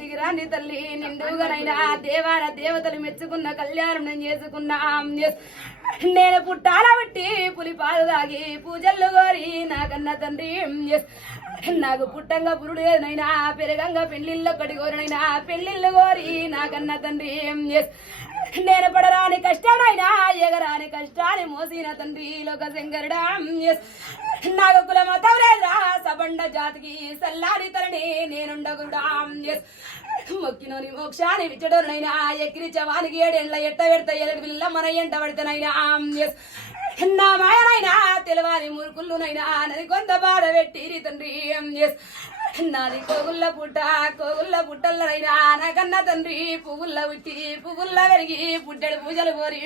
దిగిరాని తల్లి నిండుగానైనా దేవాన దేవతలు మెచ్చుకున్న కళ్యాణం నేను చేసుకున్నా నేను పుట్టాల బట్టి పులిపాలు తాగి పూజల్లో కోరి నాకన్న తండ్రి నాకు పుట్టంగా పురుడు లేదనైనా పెరగంగా పెళ్లిళ్ళు ఒకటి కోరినైనా పెళ్లిళ్ళు కోరి నాకన్న తండ్రి నేను పడరాని కష్టానైనా ఎగరాని కష్టాన్ని మోసిన తండ్రి లోక శంకరుడా నాకు కులమతం లేదురా సబండ జాతికి సల్లారి తలని నేనుండగుడా మొక్కినోని మోక్షాన్ని విచ్చడోనైనా ఎక్కిరి చవానికి 7 ఏళ్ళ ఎట్ట పెడతా పిల్ల మన ఎంట పడితేనైనా నా మాయనైనా తెలవాని మురుకుల్లునైనా నది కొంత బాధ పెట్టిరి తండ్రి నాది కోగుల్ల పుట్టల్లనైనా నాకన్న తండ్రి పువ్వుల్ల ఉట్టి పువ్వుల్ల పెరిగి పుట్టెడు పూజలు కోరి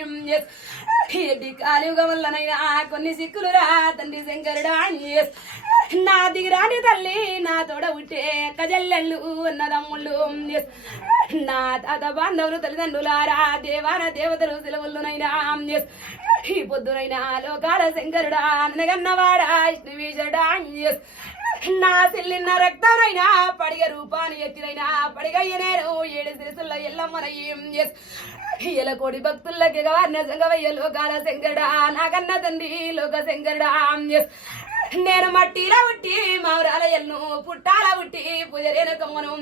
ఎడ్డి కాలుగా వల్లనైనా కొన్ని సిక్కులురా తండ్రి శంకరుడా నా దిగిరాని తల్లి నా తోడ ఉట్టే కజల్లెళ్ళు అన్నదమ్ముళ్ళు నా తాత బాంధవులు తల్లిదండ్రులారా దేవాన దేవతలు సెలవుల్లునైనా ఈ పొద్దునైనా లోకాల శంకరుడా అనగన్నవాడా విష్ణువీజడా నా సిల్లిన్న రక్తమైనా పడిగ రూపాన్ని ఎత్తినైనా పడిగయ్యనేరు 7 శిరసుల ఎల్లమ్మనయ్యం ఎలకోడి భక్తులకి సంగవయ్య లోకాల శంకరుడా నాకన్న తండ్రి లోక శంకరుడా నేను మట్టిలో ఉట్టి మౌరాల ఎల్ను పుట్టాల ఉట్టి పూజరేన కమ్మను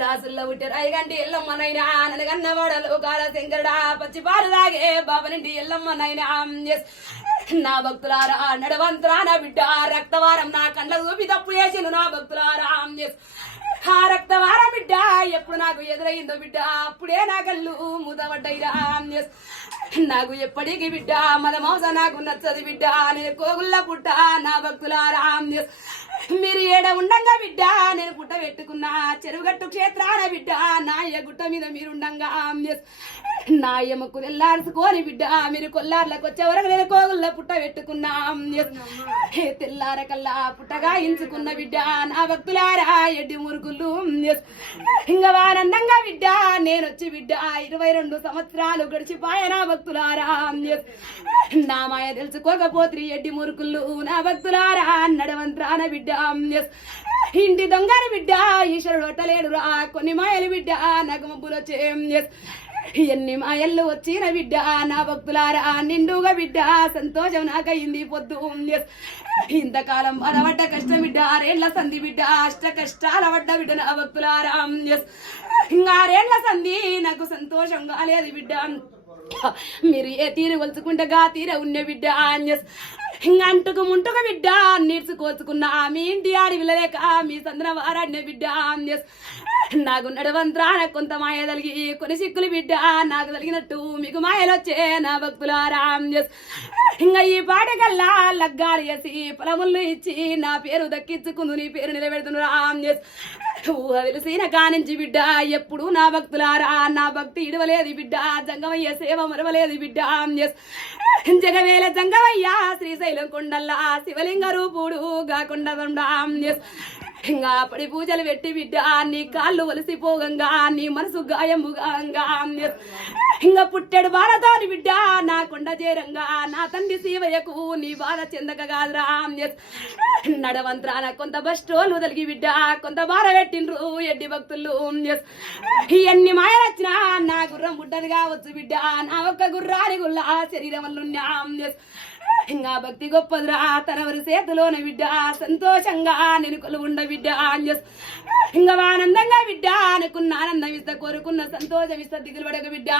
రాసుల్లో ఉట్టి రాయగంటి ఎల్లమ్మనైనా ననగన్నవాడ లోకాల శంకరుడా పచ్చిపాలు తాగే బాబనంటి ఎల్లమ్మనైనా నా భక్తులారా నడవంతురా నా బిడ్డ రక్తవారం నా కండ్ల చూపి తప్పు చేసిన నా భక్తులారా ఆ రక్తవారం బిడ్డ ఎప్పుడు నాకు ఎదురయ్యిందో బిడ్డ అప్పుడే నా కళ్ళు మూతపడ్డాయిరా నాకు ఎప్పటికీ బిడ్డ మదమోస నాకు నచ్చదు బిడ్డ నేను కోగుల్ల పుట్ట నా భక్తులారా మీరు ఏడ ఉండంగా బిడ్డ నేను పుట్ట పెట్టుకున్నా చెరువుగట్టు క్షేత్రాన బిడ్డ నాయ గుట్ట మీద మీరుండంగా నాయమ్మకు తెల్లార్చుకోని బిడ్డ మీరు కొల్లార్లకు వచ్చే వరకు నేను కోగుల్ల పుట్ట పెట్టుకున్నా తెల్లారకల్లా పుట్టగా ఇంచుకున్న బిడ్డ నా భక్తులారా ఎడ్డి మురుగులు ఇంకా ఆనందంగా బిడ్డ నేను వచ్చి బిడ్డ 22 సంవత్సరాలు గడిచిపోయే నా భక్తులారా నా మాయ తెలుసుకోకపోతే ఎడ్డి మురుకులు నా భక్తులారా నడవంత్రాన బిడ్డ ఇంటి దొంగని బిడ్డ ఈశ్వరుడు ఒట్టలేడురా కొన్ని మాయలు బిడ్డ నాకు మబ్బులు వచ్చే ఎన్ని మాయల్లో వచ్చిన బిడ్డ నా భక్తులారా నిండుగా బిడ్డ సంతోషం నాకయింది పొద్దు ఇంతకాలం బాధపడ్డ కష్టం బిడ్డ 6 ఏళ్ల సంధి బిడ్డ అష్ట కష్టాల పడ్డ బిడ్డ నా భక్తులారా 6 ఏళ్ల సంధి నాకు సంతోషం కాలేదు బిడ్డ మీరు ఏ తీరు కొలుచుకుంటే గా తీర ఉన్న బిడ్డ అంటుకు ముంటుకు బిడ్డ నీడ్చుకోచుకున్నా మీ ఇంటి ఆడి విలలేక మీ సంద్ర వారాడిన బిడ్డ నాకు నడవంత్రాన కొంత మాయ తలిగి కొన్ని సిక్కులు బిడ్డ నాకు తలిగినట్టు మీకు మాయలు వచ్చే నా భక్తులారా ఇంకా ఈ పాటకల్లా లగ్గాలు వేసి పొలములు ఇచ్చి నా పేరు దక్కించుకుందు నీ పేరు నిలబెడుతున్నా ఊహ తెలిసిన కానించి బిడ్డ ఎప్పుడు నా భక్తులారా నా భక్తి ఇడవలేదు బిడ్డ జంగమయ్య సేవ మరవలేదు బిడ్డ జగవేల జంగమయ్య శ్రీశైలం కొండల్లా శివలింగ రూపుడు గాకుండా ఇంకా పడి పూజలు పెట్టి బిడ్డ నీ కాళ్ళు వలసిపోగంగా నీ మనసు గాయముగా ఇంకా పుట్టెడు బాధతోని బిడ్డ నా కొండ చేరంగా నా తండ్రి శివయ్యకు నీ బాధ చెందక కాదురా నడవంత్రాన కొంత బస్టోలు వదిలిగి బిడ్డ కొంత బాధ పెట్టిండ్రు ఎడ్డి భక్తులు ఎన్ని మాయలు వచ్చినా నా గుర్రం బుడ్డది కావచ్చు బిడ్డ నా ఒక్క గుర్రాని గుల్ల శరీరం వల్ల ఇంకా భక్తి గొప్పదిరా తనవరి చేతిలోనే బిడ్డ సంతోషంగా నేను కొలువుండ బిడ్డ ఇంకా ఆనందంగా బిడ్డ అనుకున్న ఆనందం ఇస్తా కోరుకున్న సంతోషం ఇస్తా దిగులు పడక బిడ్డ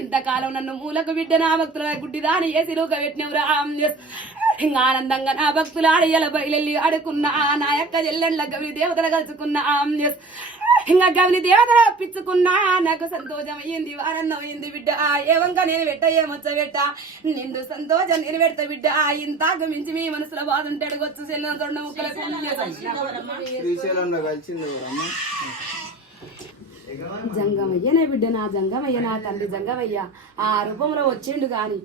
ఇంతకాలం నన్ను మూలకు బిడ్డ నా భక్తుల గుడ్డిదాని ఏసిలోక పెట్టినవురా ఇంకా ఆనందంగా నా భక్తులు ఆడయ్యల బయలు ఆడుకున్నా నా యొక్క చెల్లెళ్ళ గవి దేవతలు కలుసుకున్నా ఇంకా గవిని దేవతలు ఒప్పించుకున్నా నాకు సంతోషం అయ్యింది ఆనందం అయ్యింది బిడ్డ ఏవంగా నేను పెట్ట ఏమొచ్చ పెట్ట నిండు సంతోషం నేను పెడతా బిడ్డ ఇంతకు మించి మీ మనసులో బాధ ఉంటే అడగొచ్చు చెల్లెల తొండ ముక్కలకు జంగమయ్యనే బిడ్డ నా జంగమయ్య నా తండ్రి జంగమయ్య ఆ రూపంలో వచ్చిండు గాని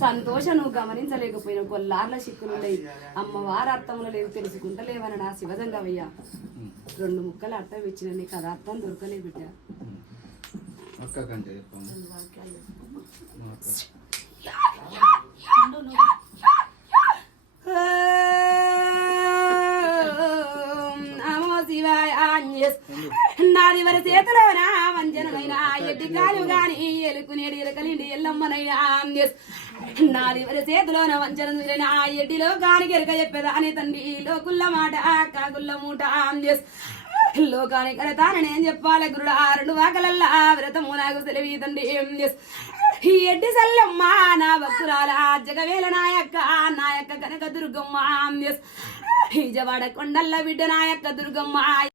సంతోషం నువ్వు గమనించలేకపోయినావు కొల్లార్ల సిక్కులుండయి అమ్మవారి అర్థంలో లేవు తెలుసుకుంటలేవని నా శివజంగమయ్య 2 ముక్కలు అర్థం ఇచ్చిన నీకు అది అర్థం దొరకలే బిడ్డ నమో శివాయ నాది వరి చేతిలోన వంజనమైన ఎడ్డి కాలు గాని ఎలుకునేడు ఎలకలిండి ఎల్లమ్మనైనా నాది వరి చేతిలోన వంచన ఎడ్డిలో కానికి ఎరక చెప్పేదాని తండ్రి లోకుల్ల మాట కాకుల్ల మూట లోకానికి కడతానని ఏం చెప్పాలి గురుడా 2 వాకలల్లా వ్రతము నాకు సెలవి తండ్రి ఈ ఎడ్డి సల్లమ్మ నా భక్తురాల జగవేల నాయక్క కనక దుర్గమ్మ ఈ జవాడ కొండల్ల బిడ్డ నాయక్క దుర్గమ్మ